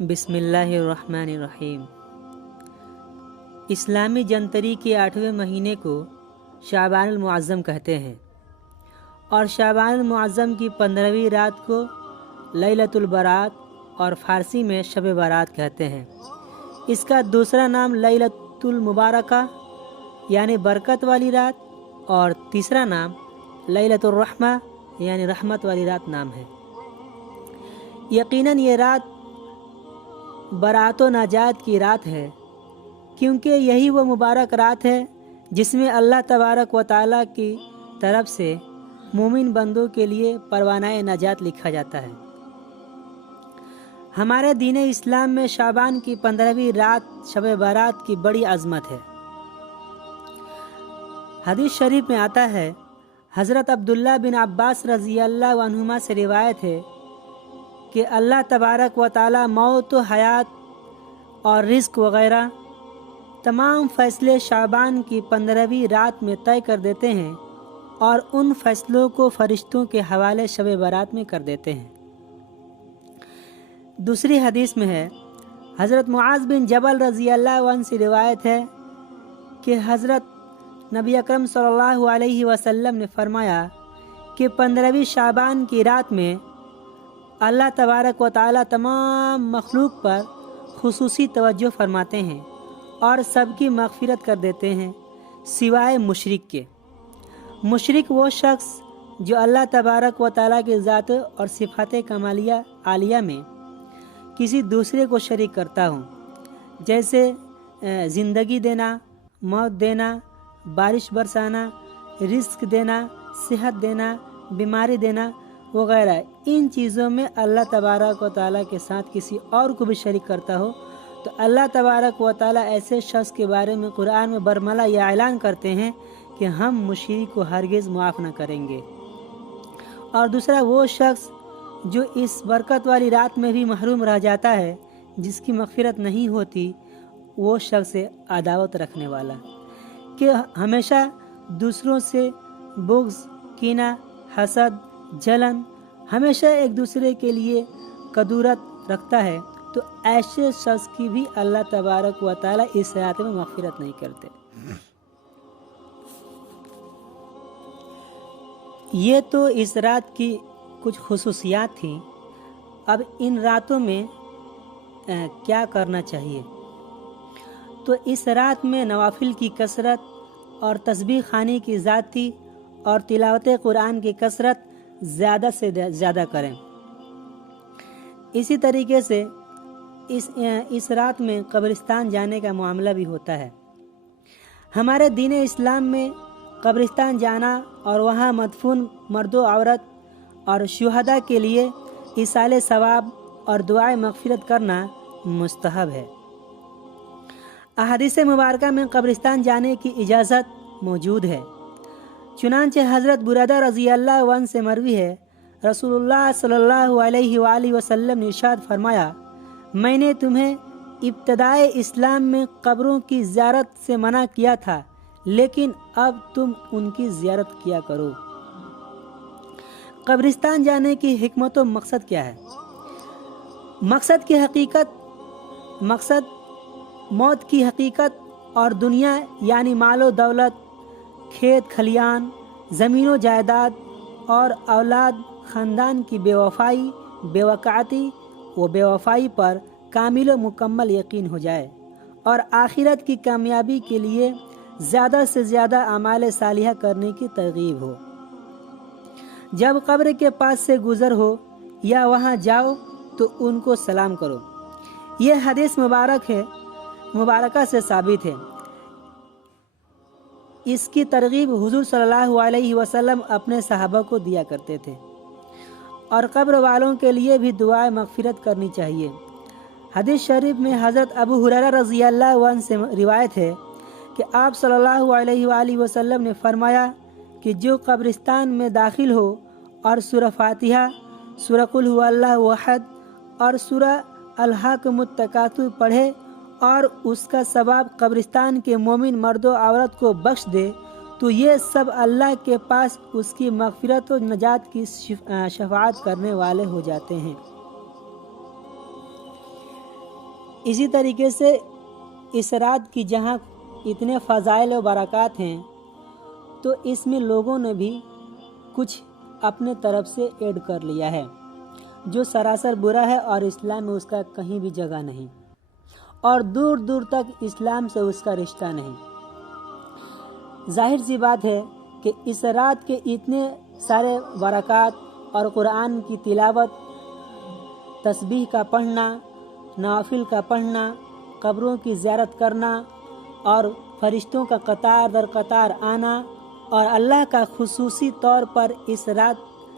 بسم اللہ الرحمن الرحیم۔ اسلامی جنتری کے 8ویں مہینے کو شعبان المعظم کہتے ہیں اور شعبان المعظم کی 15ویں رات کو لیلۃ البرات اور فارسی میں شب برات کہتے ہیں۔ اس کا دوسرا نام لیلۃ المبارکہ یعنی برکت والی رات اور تیسرا نام لیلۃ الرحمہ یعنی رحمت والی رات نام ہے۔ یقیناً یہ رات برات و نجات کی رات ہے، کیونکہ یہی وہ مبارک رات ہے جس میں اللہ تبارک و تعالیٰ کی طرف سے مومن بندوں کے لیے پروانہ نجات لکھا جاتا ہے۔ ہمارے دین اسلام میں شعبان کی 15ویں رات شب برات کی بڑی عظمت ہے۔ حدیث شریف میں آتا ہے، حضرت عبداللہ بن عباس رضی اللہ عنہما سے روایت ہے کہ اللہ تبارک و تعالیٰ موت و حیات اور رزق وغیرہ تمام فیصلے شعبان کی 15ویں رات میں طے کر دیتے ہیں اور ان فیصلوں کو فرشتوں کے حوالے شب برات میں کر دیتے ہیں۔ دوسری حدیث میں ہے، حضرت معاذ بن جبل رضی اللہ عنہ سے روایت ہے کہ حضرت نبی اکرم صلی اللہ علیہ وسلم نے فرمایا کہ 15ویں شعبان کی رات میں اللہ تبارک و تعالیٰ تمام مخلوق پر خصوصی توجہ فرماتے ہیں اور سب کی مغفرت کر دیتے ہیں سوائے مشرک کے۔ مشرک وہ شخص جو اللہ تبارک و تعالیٰ کی ذات اور صفات کمالیہ عالیہ میں کسی دوسرے کو شریک کرتا ہوں، جیسے زندگی دینا، موت دینا، بارش برسانا، رزق دینا، صحت دینا، بیماری دینا وغیرہ۔ ان چیزوں میں اللہ تبارک و تعالیٰ کے ساتھ کسی اور کو بھی شریک کرتا ہو تو اللہ تبارک و تعالیٰ ایسے شخص کے بارے میں قرآن میں برملا یہ اعلان کرتے ہیں کہ ہم مشرک کو ہرگز معاف نہ کریں گے۔ اور دوسرا وہ شخص جو اس برکت والی رات میں بھی محروم رہ جاتا ہے، جس کی مغفرت نہیں ہوتی، وہ شخص عداوت رکھنے والا کہ ہمیشہ دوسروں سے بغض، کینہ، حسد، جلن، ہمیشہ ایک دوسرے کے لیے کدورت رکھتا ہے، تو ایسے شخص کی بھی اللہ تبارک و تعالیٰ اس رات میں مغفرت نہیں کرتے۔ یہ تو اس رات کی کچھ خصوصیات تھیں۔ اب ان راتوں میں کیا کرنا چاہیے؟ تو اس رات میں نوافل کی کثرت اور تسبیح خوانی کی ذاتی اور تلاوت قرآن کی کثرت زیادہ سے زیادہ کریں۔ اسی طریقے سے اس رات میں قبرستان جانے کا معاملہ بھی ہوتا ہے۔ ہمارے دین اسلام میں قبرستان جانا اور وہاں مدفون مرد و عورت اور شہداء کے لیے ایصال ثواب اور دعائے مغفرت کرنا مستحب ہے۔ احادیث مبارکہ میں قبرستان جانے کی اجازت موجود ہے۔ چنانچہ حضرت بریدہ رضی اللہ عنہ سے مروی ہے، رسول اللہ صلی اللہ علیہ وآلہ وسلم نے ارشاد فرمایا، میں نے تمہیں ابتدائے اسلام میں قبروں کی زیارت سے منع کیا تھا، لیکن اب تم ان کی زیارت کیا کرو۔ قبرستان جانے کی حکمت و مقصد کیا ہے؟ مقصد موت کی حقیقت اور دنیا یعنی مال و دولت، کھیت کھلیان، زمین و جائیداد اور اولاد خاندان کی بے وفائی، بے وقعتی و بے وفائی پر کامل و مکمل یقین ہو جائے اور آخرت کی کامیابی کے لیے زیادہ سے زیادہ اعمال صالحہ کرنے کی ترغیب ہو۔ جب قبر کے پاس سے گزر ہو یا وہاں جاؤ تو ان کو سلام کرو۔ یہ حدیث مبارکہ سے ثابت ہے۔ اس کی ترغیب حضور صلی اللہ علیہ وسلم اپنے صحابہ کو دیا کرتے تھے، اور قبر والوں کے لیے بھی دعائے مغفرت کرنی چاہیے۔ حدیث شریف میں حضرت ابو ہریرہ رضی اللہ عنہ سے روایت ہے کہ آپ صلی اللہ علیہ وآلہ وسلم نے فرمایا کہ جو قبرستان میں داخل ہو اور سورہ فاتحہ، سورہ قل هو اللہ احد اور سورہ الہاکم التکاثر پڑھے اور اس کا ثواب قبرستان کے مومن مرد و عورت کو بخش دے، تو یہ سب اللہ کے پاس اس کی مغفرت و نجات کی شفاعت کرنے والے ہو جاتے ہیں۔ इसी तरीके से इस रात की जहाँ इतने फ़ज़ाइल व बरक़ात हैं, तो इसमें लोगों ने भी कुछ अपने तरफ से ऐड कर लिया है जो सरासर बुरा है और इस्लाम में उसका कहीं भी जगह नहीं, और दूर दूर तक इस्लाम से उसका रिश्ता नहीं। जाहिर सी बात है कि इस रात के इतने सारे बरक़ात और कुरान की तिलावत, तस्बीह का पढ़ना, नवाफिल का पढ़ना, कब्रों की ज़ियारत करना और फरिश्तों का कतार दर कतार आना और अल्लाह का खुसूसी तौर पर इस रात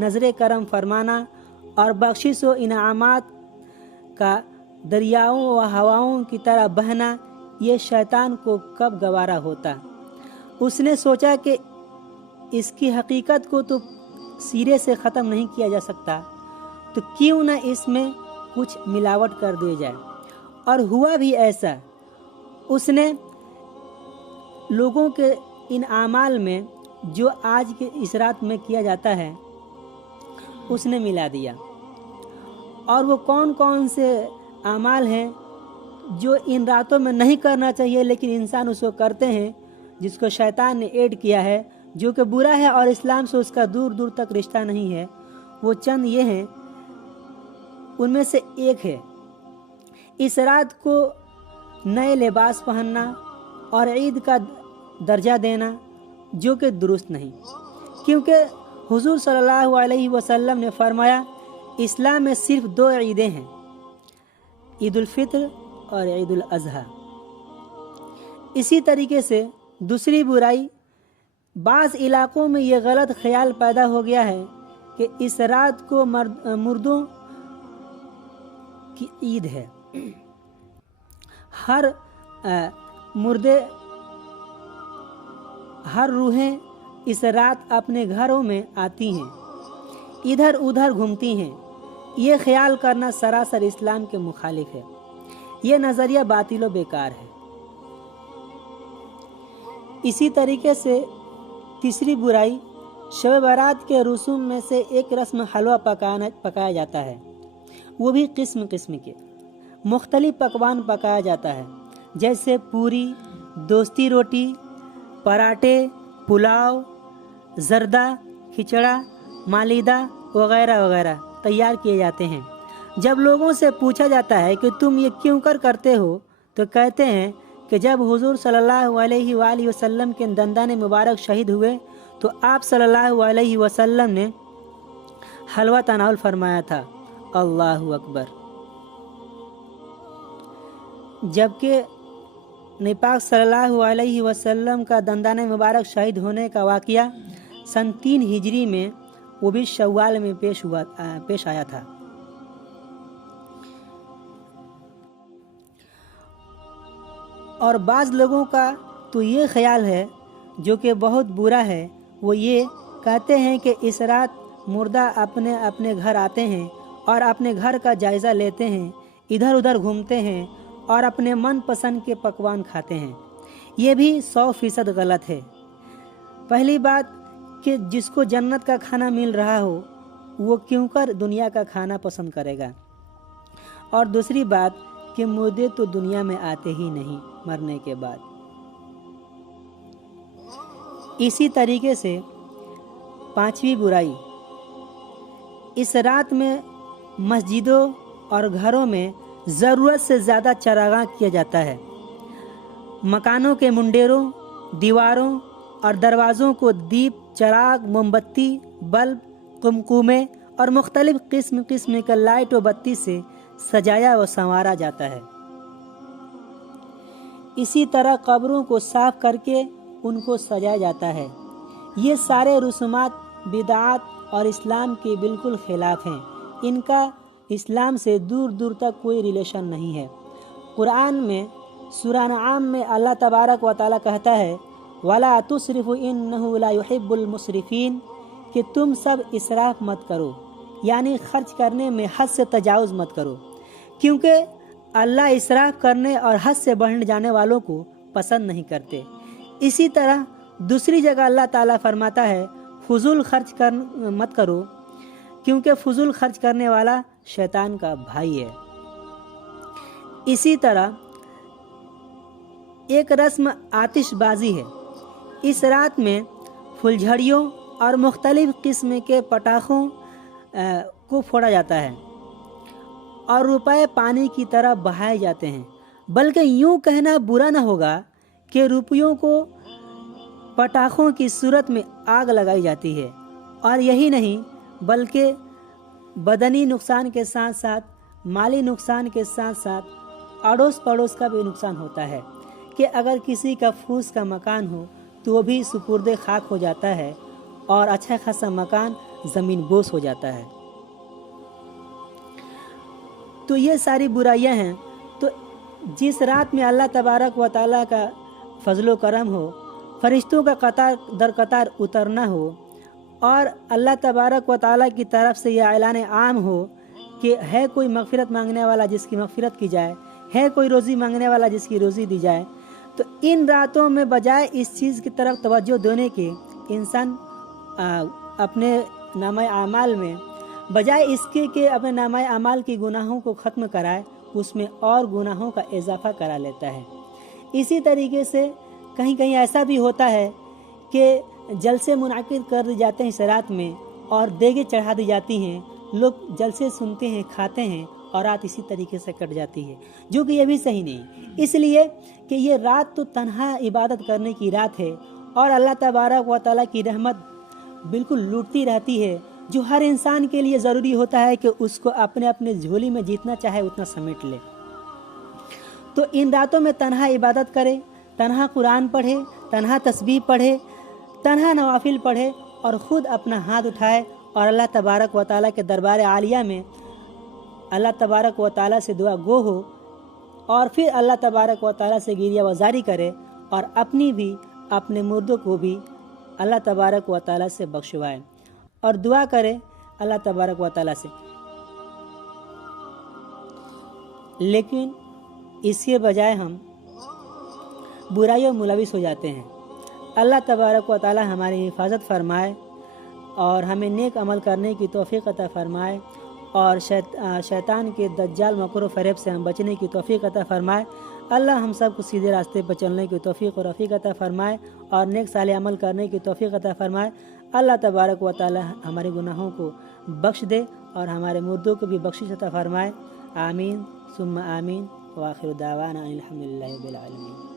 नज़र करम फरमाना और बख्शिश व इनामात का दरियाओं व हवाओं की तरह बहना, ये शैतान को कब गवारा होता। उसने सोचा कि इसकी हकीकत को तो सिरे से ख़त्म नहीं किया जा सकता, तो क्यों न इसमें कुछ मिलावट कर दी जाए। और हुआ भी ऐसा। उसने लोगों के इन आमाल में जो आज के इस रात में किया जाता है उसने मिला दिया। और वो कौन कौन से आमाल हैं जो इन रातों में नहीं करना चाहिए लेकिन इंसान उसको करते हैं, जिसको शैतान ने ऐड किया है, जो कि बुरा है और इस्लाम से उसका दूर दूर तक रिश्ता नहीं है। वो चंद ये हैं, उनमें से एक है इस रात को नए लिबास पहनना और ईद का दर्जा देना, जो कि दुरुस्त नहीं, क्योंकि हुजूर सल्लल्लाहु अलैहि वसल्लम ने फरमाया इस्लाम में सिर्फ 2 ईदें हैं, ईद उल फित्र और ईद उल अज़हा। इसी तरीके से दूसरी बुराई, बाज़ इलाक़ों में ये गलत ख्याल पैदा हो गया है कि इस रात को मुर्दों की ईद है। हर रूहें इस रात अपने घरों में आती हैं, इधर उधर घूमती हैं। ये ख्याल करना सरासर इस्लाम के मुखालिफ है। ये नज़रिया बातिल व बेकार है। इसी तरीके से तीसरी बुराई, शब बारात के रसूम में से एक रस्म हलवा पकाया जाता है। वो भी किस्म किस्म के मुख्तलिफ पकवान पकाया जाता है, जैसे पूरी, दोस्ती रोटी, पराठे, पुलाव, जर्दा, खिचड़ा, मालीदा वगैरह वगैरह तैयार किए जाते हैं। जब लोगों से पूछा जाता है कि तुम ये क्यों करते हो, तो कहते हैं कि जब हुजूर सल्लल्लाहु अलैहि वसल्लम के दंदाने मुबारक शहीद हुए तो आप सल्लल्लाहु अलैहि वसल्लम ने हलवा तनाउल फरमाया था। अल्लाहु अकबर। जबकि नबी पाक सल्लल्लाहु अलैहि वसल्लम का दंदाने मुबारक शहीद होने का वाक़या सन 3 हिजरी में, वो भी शव्वाल में पेश आया था। और बाज़ लोगों का तो ये ख्याल है जो कि बहुत बुरा है, वो ये कहते हैं कि इस रात मुर्दा अपने अपने घर आते हैं और अपने घर का जायज़ा लेते हैं, इधर उधर घूमते हैं और अपने मन पसंद के पकवान खाते हैं। ये भी 100% गलत है। पहली बात कि जिसको जन्नत का खाना मिल रहा हो वो क्यों कर दुनिया का खाना पसंद करेगा। और दूसरी बात कि मुर्दे तो दुनिया में आते ही नहीं मरने के बाद। इसी तरीके से 5वीं बुराई, इस रात में मस्जिदों और घरों में ज़रूरत से ज़्यादा चरागाह किया जाता है। मकानों के मुंडेरों, दीवारों और दरवाज़ों को दीप, चराग, मोमबत्ती, बल्ब, कुमकुमे और मुख्तलिफ किस्म किस्म का लाइट व बत्ती से सजाया व संवारा जाता है। इसी तरह कब्रों को साफ करके उनको सजाया जाता है। ये सारे रसूमात बिदआत और इस्लाम के बिल्कुल खिलाफ हैं। इनका इस्लाम से दूर दूर तक कोई रिलेशन नहीं है। कुरान में सूरह अनआम में अल्लाह तबारक व तआला कहता है, वला तुस्रिफु इन्नहु ला युहिब्बुल मुस्रिफीन, कि तुम सब इसराफ मत करो, यानी खर्च करने में हद से तजावुज़ मत करो, क्योंकि अल्लाह इसराफ करने और हद से बढ़ जाने वालों को पसंद नहीं करते। इसी तरह दूसरी जगह अल्लाह ताला फरमाता है, फजूल खर्च मत करो, क्योंकि फजूल खर्च करने वाला शैतान का भाई है। इसी तरह एक रस्म आतिशबाजी है। इस रात में फुलझड़ियों और मुख्तलिफ किस्म के पटाखों को फोड़ा जाता है और रुपए पानी की तरह बहाए जाते हैं। बल्कि यूं कहना बुरा न होगा कि रुपयों को पटाखों की सूरत में आग लगाई जाती है। और यही नहीं बल्कि बदनी नुकसान के साथ साथ माली नुकसान के साथ साथ अड़ोस पड़ोस का भी नुकसान होता है कि अगर किसी का फूस का मकान हो तो वो भी सुपुर्दे खाक हो जाता है और अच्छा खासा मकान ज़मीन बोस हो जाता है। तो ये सारी बुराइयां हैं। तो जिस रात में अल्लाह तबारक व तआला का फजलो करम हो, फरिश्तों का कतार दर कतार उतरना हो और अल्लाह तबारक व तआला की तरफ से यह ऐलान आम हो कि है कोई मगफिरत मांगने वाला जिसकी मगफिरत की जाए, है कोई रोज़ी मांगने वाला जिसकी रोज़ी दी जाए, तो इन रातों में बजाय इस चीज़ की तरफ तवज्जो देने के इंसान अपने नामा आमाल में बजाय इसके कि अपने नामा आमाल की गुनाहों को ख़त्म कराए, उसमें और गुनाहों का इजाफा करा लेता है। इसी तरीके से कहीं कहीं ऐसा भी होता है कि जलसे मुनाकिद कर दी जाते हैं इस रात में और देगे चढ़ा दी जाती हैं। लोग जलसे सुनते हैं, खाते हैं और रात इसी तरीके से कट जाती है, जो कि ये भी सही नहीं। इसलिए कि ये रात तो तन्हा इबादत करने की रात है और अल्लाह तबारक व तआला की रहमत बिल्कुल लूटती रहती है, जो हर इंसान के लिए ज़रूरी होता है कि उसको अपने अपने झोली में जितना चाहे उतना समेट ले। तो इन रातों में तन्हा इबादत करे, तन्हा कुरान पढ़े, तन्हा तस्बीह पढ़े, तन्हा नवाफिल पढ़े और ख़ुद अपना हाथ उठाए और अल्लाह तबारक व तआला के दरबार आलिया में अल्लाह तबारक व तआला से दुआ गो हो और फिर अल्लाह तबारक व तआला से गिरिया वजारी करे और अपनी भी अपने मुर्दों को भी अल्लाह तबारक व तआला से बख्शवाए और दुआ करे अल्लाह तबारक व तआला से। लेकिन इसके बजाय हम बुराइयों में मुलविस हो जाते हैं। अल्लाह तबारक व तआला हमारी हिफाजत फरमाए और हमें नेक अमल करने की तौफीक अता फरमाए और शैतान के दज्जाल मकर फ़रेब से हम बचने की तौफीक अता फरमाए। अल्लाह हम सब को सीधे रास्ते पर चलने की तौफीक और रफ़ीक अता फरमाए और नेक साले अमल करने की तौफीक अता फरमाए। अल्लाह तबारक व तआला हमारे गुनाहों को बख्श दे और हमारे मुर्दों को भी बख्शिश अता फरमाए। आमीन सुम्मा आमीन व आखिर दावाना अनिल हम्दुलिल्लाहि रब्बिल आलमीन।